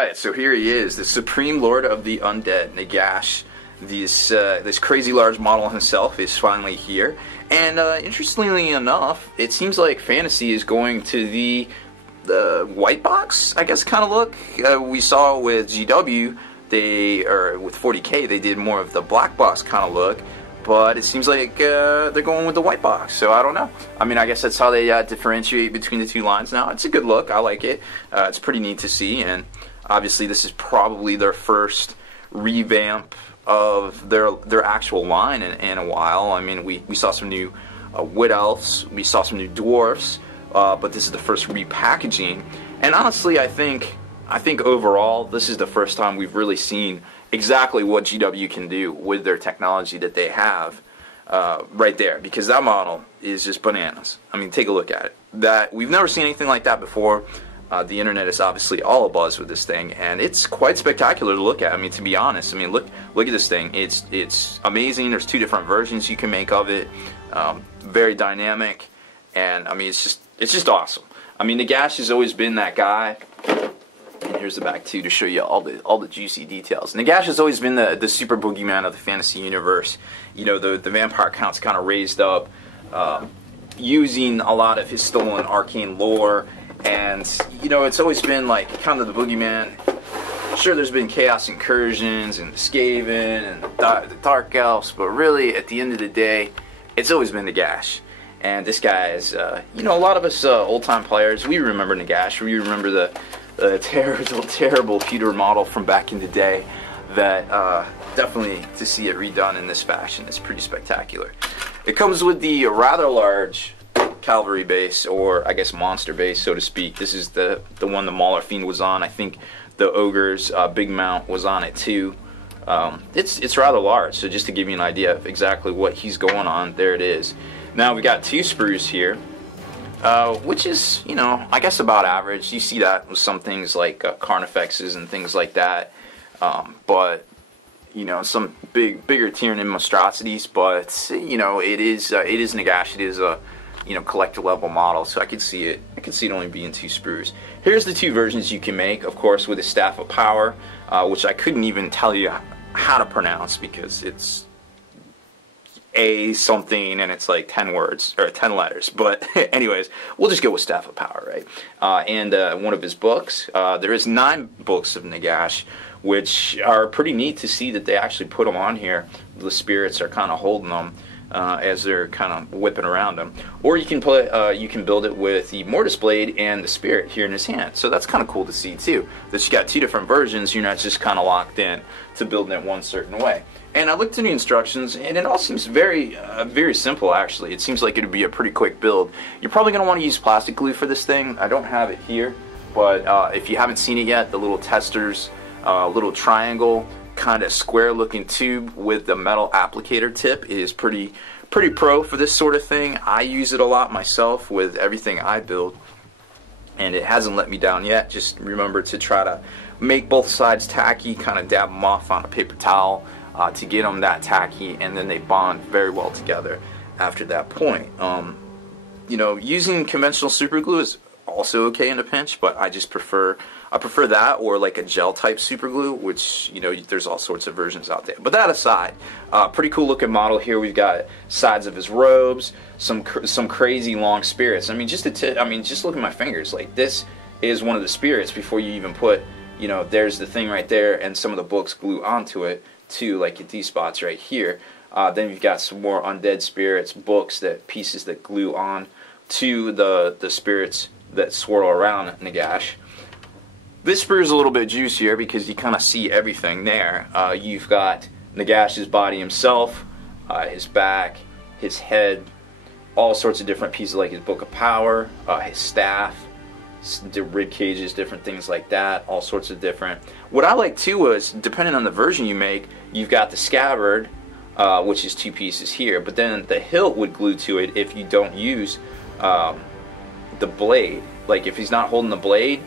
Alright, so here he is, the Supreme Lord of the Undead, Nagash. This crazy large model himself is finally here. And interestingly enough, it seems like Fantasy is going to the white box, I guess, kind of look. We saw with GW, with 40K, they did more of the black box kind of look. But it seems like they're going with the white box, so I don't know. I mean, I guess that's how they differentiate between the two lines now. It's a good look. I like it. It's pretty neat to see, and obviously this is probably their first revamp of their actual line in a while. I mean, we saw some new wood elves, we saw some new dwarfs, but this is the first repackaging. And honestly, I think overall, this is the first time we've really seen exactly what GW can do with their technology that they have right there, because that model is just bananas. I mean, take a look at it. We've never seen anything like that before. The internet is obviously all abuzz with this thing, and it's quite spectacular to look at. I mean, to be honest, I mean, look at this thing. It's amazing. There's two different versions you can make of it. Very dynamic, and I mean, it's just awesome. I mean, Nagash has always been that guy. And here's the back too to show you all the juicy details. Nagash has always been the super boogeyman of the fantasy universe. You know, the vampire count's kind of raised up, using a lot of his stolen arcane lore, and you know, it's always been like kind of the boogeyman. Sure, there's been chaos incursions and the Skaven and the dark elves, but really, at the end of the day, it's always been Nagash. And this guy is, you know, a lot of us old-time players, we remember Nagash. We remember the terrible pewter model from back in the day that definitely to see it redone in this fashion is pretty spectacular. It comes with the rather large Calvary base, or I guess monster base, so to speak. This is the one the Mauler Fiend was on. I think the Ogre's big mount was on it too. It's rather large, so just to give you an idea of exactly what he's going on, there it is. Now we got two sprues here. Which is, you know, I guess about average. You see that with some things like Carnifexes and things like that, but you know, some bigger Tyranid monstrosities. But you know, it is Nagash. It is a collector level model, so I could see it. I could see it only being two sprues. Here's the two versions you can make, of course, with a Staff of Power, which I couldn't even tell you how to pronounce because it's A something and it's like 10 words or 10 letters, but anyways, we'll just go with Staff of Power, right? And one of his books, there is 9 books of Nagash, which are pretty neat to see that they actually put them on here. The spirits are kind of holding them as they're kind of whipping around them. Or you can build it with the Mortis Blade and the Spirit here in his hand. So that's kind of cool to see too. That you got two different versions. You're not just kind of locked in to building it one certain way. And I looked at the instructions, and it all seems very simple, actually. It seems like it would be a pretty quick build. You're probably going to want to use plastic glue for this thing. I don't have it here, but if you haven't seen it yet, the little tester's little triangle, kind of square-looking tube with the metal applicator tip is pretty pro for this sort of thing. I use it a lot myself with everything I build, and it hasn't let me down yet. Just remember to try to make both sides tacky, kind of dab them off on a paper towel, to get them that tacky, and then they bond very well together after that point. You know, using conventional super glue is also okay in a pinch, but I prefer that, or like a gel type super glue, which, you know, there's all sorts of versions out there. But that aside, pretty cool looking model here. We've got sides of his robes, some crazy long spirits. I mean, just look at my fingers. Like, this is one of the spirits before you even put, you know, there's the thing right there, and some of the books glue onto it too, like at these spots right here. Then you've got some more undead spirits, books, pieces that glue on to the spirits that swirl around Nagash. This sprue is a little bit juicier because you kind of see everything there. You've got Nagash's body himself, his back, his head, all sorts of different pieces like his Book of Power, his staff, the rib cages, different things like that, all sorts of different. What I like too is, depending on the version you make, you've got the Scabbard, which is 2 pieces here, but then the hilt would glue to it if you don't use the blade. Like, if he's not holding the blade,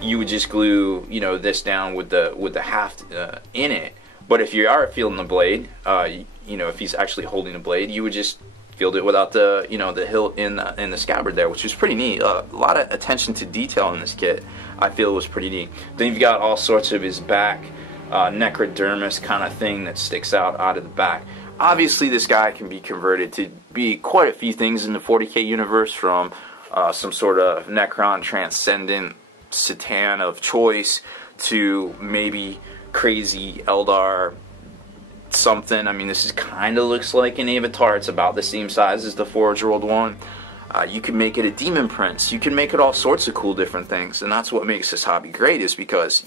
you would just glue, you know, this down with the haft in it. But if you are feeling the blade, you know, if he's actually holding the blade, you would just Field it without the the hilt in the scabbard there, which is pretty neat. A lot of attention to detail in this kit. I feel it was pretty neat. Then you've got all sorts of his back necrodermis kind of thing that sticks out of the back. Obviously, this guy can be converted to be quite a few things in the 40k universe, from some sort of Necron transcendent Satan of choice to maybe crazy Eldar something. I mean, this is kind of looks like an Avatar. It's about the same size as the Forge World one. You can make it a Demon Prince. You can make it all sorts of cool different things, and that's what makes this hobby great, is because,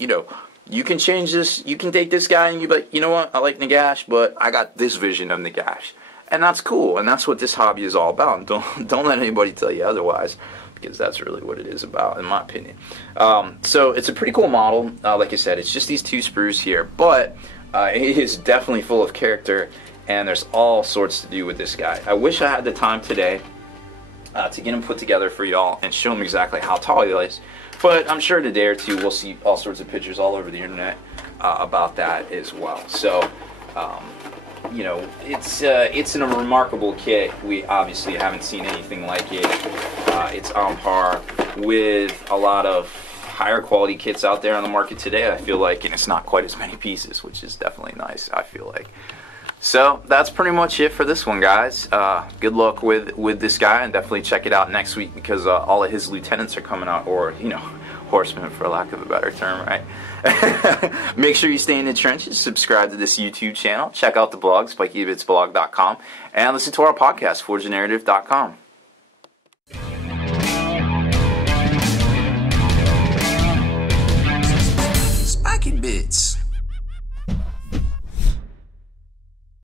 you can change this. You can take this guy and you be like, you know what, I like Nagash, but I got this vision of Nagash, and that's cool, and that's what this hobby is all about. Don't let anybody tell you otherwise, because that's really what it is about, in my opinion. So it's a pretty cool model. Like I said, it's just these 2 sprues here, but it is definitely full of character, and there's all sorts to do with this guy. I wish I had the time today to get him put together for y'all and show him exactly how tall he is, but I'm sure in a day or two we'll see all sorts of pictures all over the internet about that as well. So, it's a remarkable kit. We obviously haven't seen anything like it. It's on par with a lot of higher quality kits out there on the market today, I feel like, and it's not quite as many pieces, which is definitely nice, I feel like. So that's pretty much it for this one, guys. Good luck with this guy, and definitely check it out next week, because all of his lieutenants are coming out, or horsemen, for lack of a better term, right? Make sure you stay in the trenches, subscribe to this YouTube channel, check out the blog, spikybitsblog.com, and listen to our podcast, forgenarrative.com.